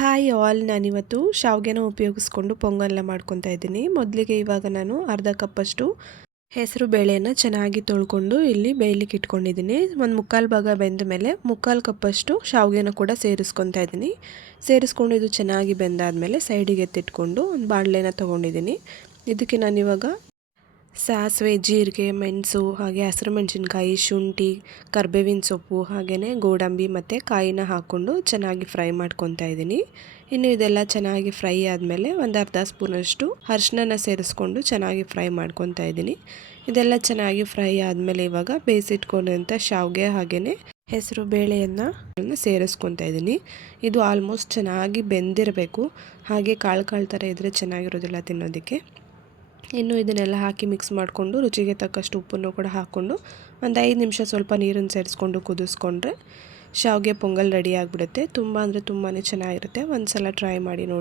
Hi all, ನಾನಿವತ್ತು ಶಾವಿಗೆನ ಉಪಯೋಗಿಸ್ಕೊಂಡು ಪೊಂಗಲ್ನ ಮಾಡ್ಕೊತಾ ಇದ್ದೀನಿ. ಮೊದಲಿಗೆ ಇವಾಗ ನಾನು ಅರ್ಧ ಕಪ್ಪಷ್ಟು ಹೆಸರು ಬೇಳೆಯನ್ನು ಚೆನ್ನಾಗಿ ತೊಳ್ಕೊಂಡು ಇಲ್ಲಿ ಬೇಯಲಿಕ್ಕೆ ಇಟ್ಕೊಂಡಿದ್ದೀನಿ. ಒಂದು ಮುಕ್ಕಾಲು ಭಾಗ ಬೆಂದ ಮೇಲೆ ಮುಕ್ಕಾಲು ಕಪ್ಪಷ್ಟು ಶಾವಿಗೆನ ಕೂಡ ಸೇರಿಸ್ಕೊತಾ ಇದ್ದೀನಿ. ಸೇರಿಸ್ಕೊಂಡು ಇದು ಚೆನ್ನಾಗಿ ಬೆಂದಾದಮೇಲೆ ಸೈಡಿಗೆ ಎತ್ತಿಟ್ಕೊಂಡು ಒಂದು ಬಾಣಲೆನ ತೊಗೊಂಡಿದ್ದೀನಿ. ಇದಕ್ಕೆ ನಾನಿವಾಗ ಸಾಸಿವೆ, ಜೀರಿಗೆ, ಮೆಣಸು, ಹಾಗೆ ಹಸಿರು ಮೆಣಸಿನ್ಕಾಯಿ, ಶುಂಠಿ, ಕರಿಬೇವಿನ ಸೊಪ್ಪು, ಹಾಗೆಯೇ ಗೋಡಂಬಿ ಮತ್ತು ಕಾಯಿನ ಹಾಕ್ಕೊಂಡು ಚೆನ್ನಾಗಿ ಫ್ರೈ ಮಾಡ್ಕೊತಾ ಇದ್ದೀನಿ. ಇನ್ನು ಇದೆಲ್ಲ ಚೆನ್ನಾಗಿ ಫ್ರೈ ಆದಮೇಲೆ ಒಂದು ಅರ್ಧ ಸ್ಪೂನಷ್ಟು ಅರಿಶಿನ ಸೇರಿಸ್ಕೊಂಡು ಚೆನ್ನಾಗಿ ಫ್ರೈ ಮಾಡ್ಕೊತಾ ಇದ್ದೀನಿ. ಇದೆಲ್ಲ ಚೆನ್ನಾಗಿ ಫ್ರೈ ಆದಮೇಲೆ ಇವಾಗ ಬೇಯಿಸಿಟ್ಕೊಂಡಂಥ ಶಾವಿಗೆ ಹಾಗೆಯೇ ಹೆಸರು ಬೇಳೆಯನ್ನು ಸೇರಿಸ್ಕೊತಾ ಇದ್ದೀನಿ. ಇದು ಆಲ್ಮೋಸ್ಟ್ ಚೆನ್ನಾಗಿ ಬೆಂದಿರಬೇಕು. ಹಾಗೆ ಕಾಳು ಕಾಳು ಥರ ಇದ್ದರೆ ಚೆನ್ನಾಗಿರೋದಿಲ್ಲ ತಿನ್ನೋದಕ್ಕೆ. ಇನ್ನು ಇದನ್ನೆಲ್ಲ ಹಾಕಿ ಮಿಕ್ಸ್ ಮಾಡಿಕೊಂಡು ರುಚಿಗೆ ತಕ್ಕಷ್ಟು ಉಪ್ಪನ್ನು ಕೂಡ ಹಾಕ್ಕೊಂಡು ಒಂದು 5 ನಿಮಿಷ ಸ್ವಲ್ಪ ನೀರನ್ನು ಸೇರಿಸ್ಕೊಂಡು ಕುದಿಸ್ಕೊಂಡ್ರೆ ಶಾವಿಗೆ ಪೊಂಗಲ್ ರೆಡಿ ಆಗಿಬಿಡುತ್ತೆ. ತುಂಬ ಅಂದರೆ ತುಂಬಾ ಚೆನ್ನಾಗಿರುತ್ತೆ. ಒಂದು ಸಲ ಟ್ರೈ ಮಾಡಿ ನೋಡಿ.